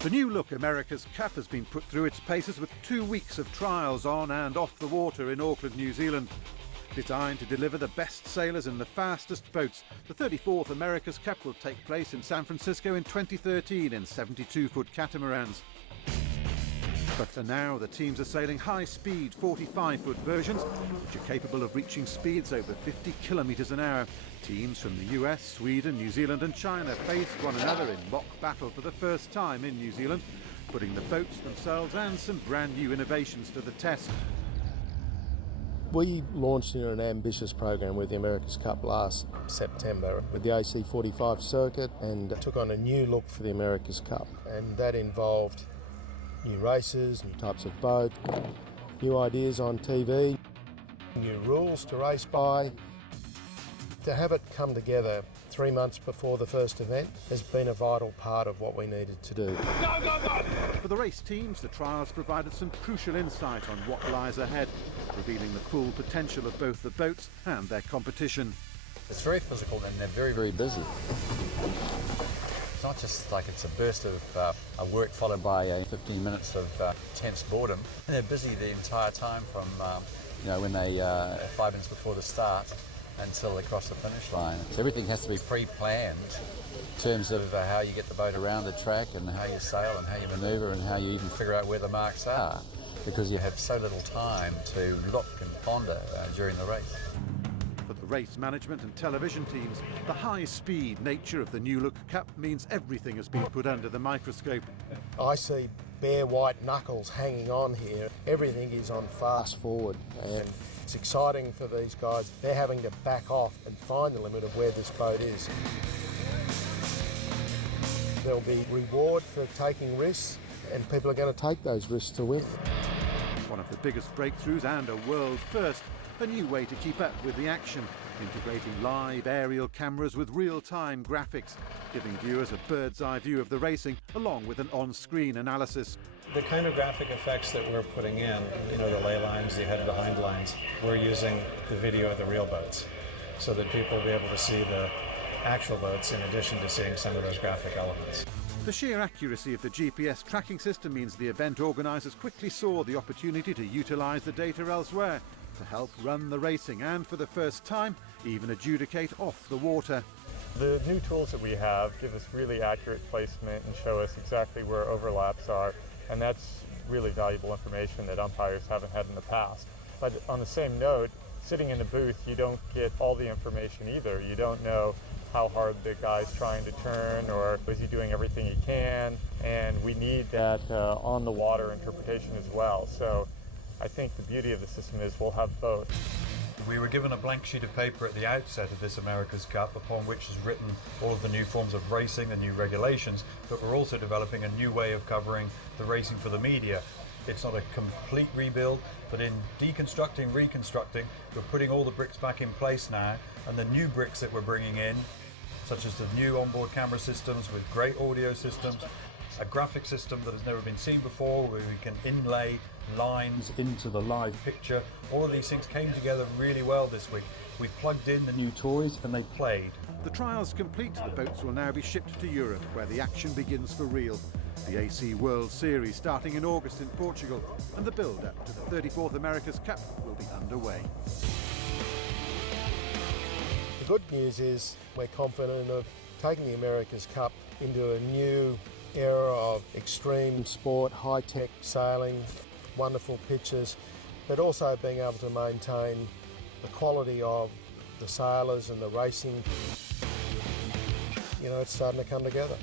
The new look America's Cup has been put through its paces with 2 weeks of trials on and off the water in Auckland, New Zealand. Designed to deliver the best sailors in the fastest boats, the 34th America's Cup will take place in San Francisco in 2013 in 72-foot catamarans. But for now, the teams are sailing high-speed 45-foot versions, which are capable of reaching speeds over 50 kilometres an hour. Teams from the US, Sweden, New Zealand and China faced one another in mock battle for the first time in New Zealand, putting the boats themselves and some brand new innovations to the test. We launched in an ambitious program with the America's Cup last September with the AC45 circuit and took on a new look for the America's Cup, and that involved new races, new types of boat, new ideas on TV, new rules to race by. To have it come together 3 months before the first event has been a vital part of what we needed to do. Go, go, go! For the race teams, the trials provided some crucial insight on what lies ahead, revealing the full potential of both the boats and their competition. It's very physical and they're very, very busy. It's not just like it's a burst of a work followed by 15 minutes of tense boredom. They're busy the entire time from when they 5 minutes before the start until they cross the finish line. So everything has to be pre-planned in terms of how you get the boat around the track and how you sail and how you manoeuvre and how you even figure out where the marks are, because you have so little time to look and ponder during the race. For the race management and television teams, the high-speed nature of the New Look Cup means everything has been put under the microscope. I see bare white knuckles hanging on here. Everything is on fast forward, and it's exciting for these guys. They're having to back off and find the limit of where this boat is. There'll be reward for taking risks, and people are going to take those risks to win. One of the biggest breakthroughs and a world first, a new way to keep up with the action, integrating live aerial cameras with real-time graphics, giving viewers a bird's-eye view of the racing along with an on-screen analysis. The kind of graphic effects that we're putting in, the lay lines, the ahead-behind lines, we're using the video of the real boats so that people will be able to see the actual boats in addition to seeing some of those graphic elements. The sheer accuracy of the GPS tracking system means the event organisers quickly saw the opportunity to utilise the data elsewhere to help run the racing and, for the first time, even adjudicate off the water. The new tools that we have give us really accurate placement and show us exactly where overlaps are, and that's really valuable information that umpires haven't had in the past. But on the same note, sitting in the booth, you don't get all the information either. You don't know how hard the guy's trying to turn, or is he doing everything he can, and we need that on the water interpretation as well. So I think the beauty of the system is we'll have both. We were given a blank sheet of paper at the outset of this America's Cup, upon which is written all of the new forms of racing, the new regulations, but we're also developing a new way of covering the racing for the media. It's not a complete rebuild, but in deconstructing, reconstructing, we're putting all the bricks back in place now, and the new bricks that we're bringing in, such as the new onboard camera systems with great audio systems, a graphic system that has never been seen before, where we can inlay lines into the live picture. All of these things came together really well this week. We plugged in the new toys and they played. The trials complete, the boats will now be shipped to Europe, where the action begins for real. The AC World Series starting in August in Portugal, and the build-up to the 34th America's Cup will be underway. The good news is we're confident of taking the America's Cup into a new era of extreme sport, high-tech sailing, wonderful pitches, but also being able to maintain the quality of the sailors and the racing. It's starting to come together.